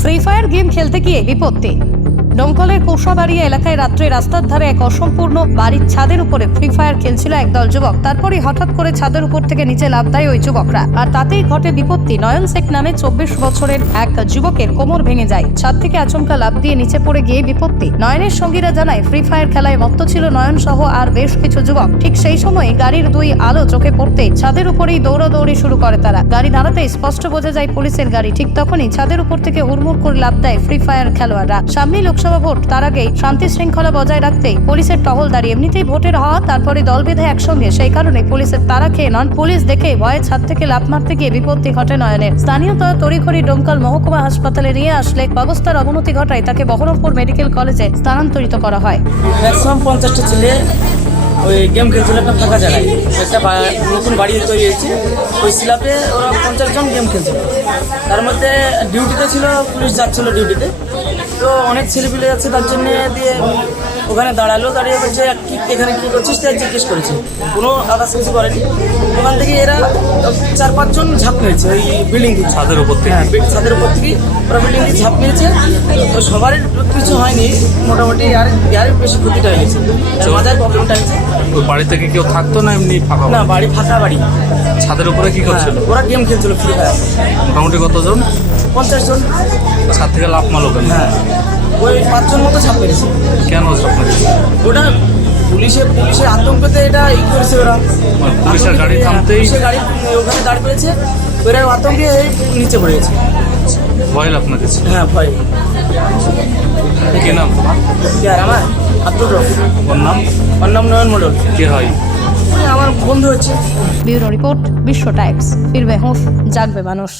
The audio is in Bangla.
ফ্রি ফায়ার গেম খেলতে গিয়ে বিপত্তি। ডোমকলের কোষাবাড়িয়া এলাকায় রাত্রে রাস্তার ধারে এক অসম্পূর্ণ বাড়ির ছাদের উপরে ফ্রি ফায়ার খেলছিল একদল যুবক। তারপরে হঠাৎ করে ছাদের উপর থেকে নিচে লাফ দেয় ওই যুবকরা। আর তাতেই ঘটে বিপত্তি। নয়ন শেখ নামে চব্বিশ বছরের এক যুবকের কোমর ভেঙে যায়। ছাদ থেকে আচমকা লাফ দিয়ে নিচে পড়ে গিয়ে বিপত্তি। নয়নের সঙ্গীরা জানায় ফ্রি ফায়ার খেলায় মত্ত ছিল নয়ন সহ আর বেশ কিছু যুবক। ঠিক সেই সময় গাড়ির দুই আলো চোখে পড়তে ছাদের উপরেই দৌড়াদৌড়ি শুরু করে তারা। গাড়ি দাঁড়াতে স্পষ্ট বোঝা যায় পুলিশের গাড়ি। ঠিক তখনই ছাদের উপর থেকে হুড়মুড় করে লাফ দেয় ফ্রি ফায়ার খেলোয়াড়রা। সামনেই লোকসভা ভোট, তার আগেই শান্তি শৃঙ্খলা বজায় রাখতে পুলিশের টহল দাঁড়িয়ে। এমনিতেই ভোটের হওয়া তারপরে দল বেঁধে একসঙ্গে, সেই কারণে পুলিশের তারা খেয়ে নন। পুলিশ দেখে ভয়ে ছাদ থেকে লাফ মারতে গিয়ে বিপত্তি ঘটে নয়নের। স্থানীয় তর তড়িঘড়ি ডোমকাল মহকুমা হাসপাতালে নিয়ে আসলে অবস্থার অবনতি ঘটায় তাকে বহরমপুর মেডিকেল কলেজে স্থানান্তরিত করা হয়। ম্যাক্সিমাম পঞ্চাশটা ছেলে ওই গেম খেলছিল একটা ফাঁকা জায়গায়। একটা নতুন বাড়ি তৈরি হয়েছে। ওই স্লাপে ওরা পঞ্চাশ জন গেম খেলছিল। তার মধ্যে ডিউটিতে ছিল, পুলিশ যাচ্ছিল ডিউটিতে। তো অনেক ছেলেপিলে যাচ্ছে, তার জন্যে দিয়ে ওখানে দাঁড়াল দাঁড়িয়ে বলছে কি এখানে কী করছিস? তাই জিজ্ঞেস করেছে। কোনো আদার্স কিছু করেনি। ওখান থেকে এরা চার পাঁচজন ঝাঁপ মেরেছে ওই বিল্ডিং ছাদের উপর থেকে। হ্যাঁ ছাদের উপর থেকে ওরা বিল্ডিং দিয়ে ঝাঁপ মেরেছে। তো সবার কিছু হয়নি মোটামুটি আর আর বেশি ক্ষতিটা হয়ে গেছে আর মাজার প্রবলেমটা হয়েছে। বাড়ি থেকে কেউ থাকতো না এমনি ফাঁকা না বাড়ি? ফাঁকা বাড়ি। ছাদের উপরে কি হ্যাঁ, করছিল? ওরা গেম খেলছিল ফ্রি ফায়ার মোটামুটি কতজন? পঞ্চাশ জন। ছাদ থেকে মারলো কেন? হ্যাঁ। ওই পাঁচজন মতো ঝাঁপ মেরেছে। কেন স্বপ্ন ওটা পুলিশের পুলিশের আতঙ্কতে এটা ই করেছে ওরা। মানে পুলিশের গাড়ি থামতেই পুলিশের গাড়ি ওখানে দাঁড় করেছে। ওরা আতঙ্কে এই নিচে পড়ে গেছে। ভয় মেরেছে হ্যাঁ ভয়। কি নাম তোমার? কি আমার? আব্দুর রফ ওর নাম? ওর নাম নয়ন মন্ডল কে হয়? আমার বন্ধু হচ্ছে। ব্যুরো রিপোর্ট বিশ্ব টাইমস ফিরবে হুঁশ জাগবে মানুষ।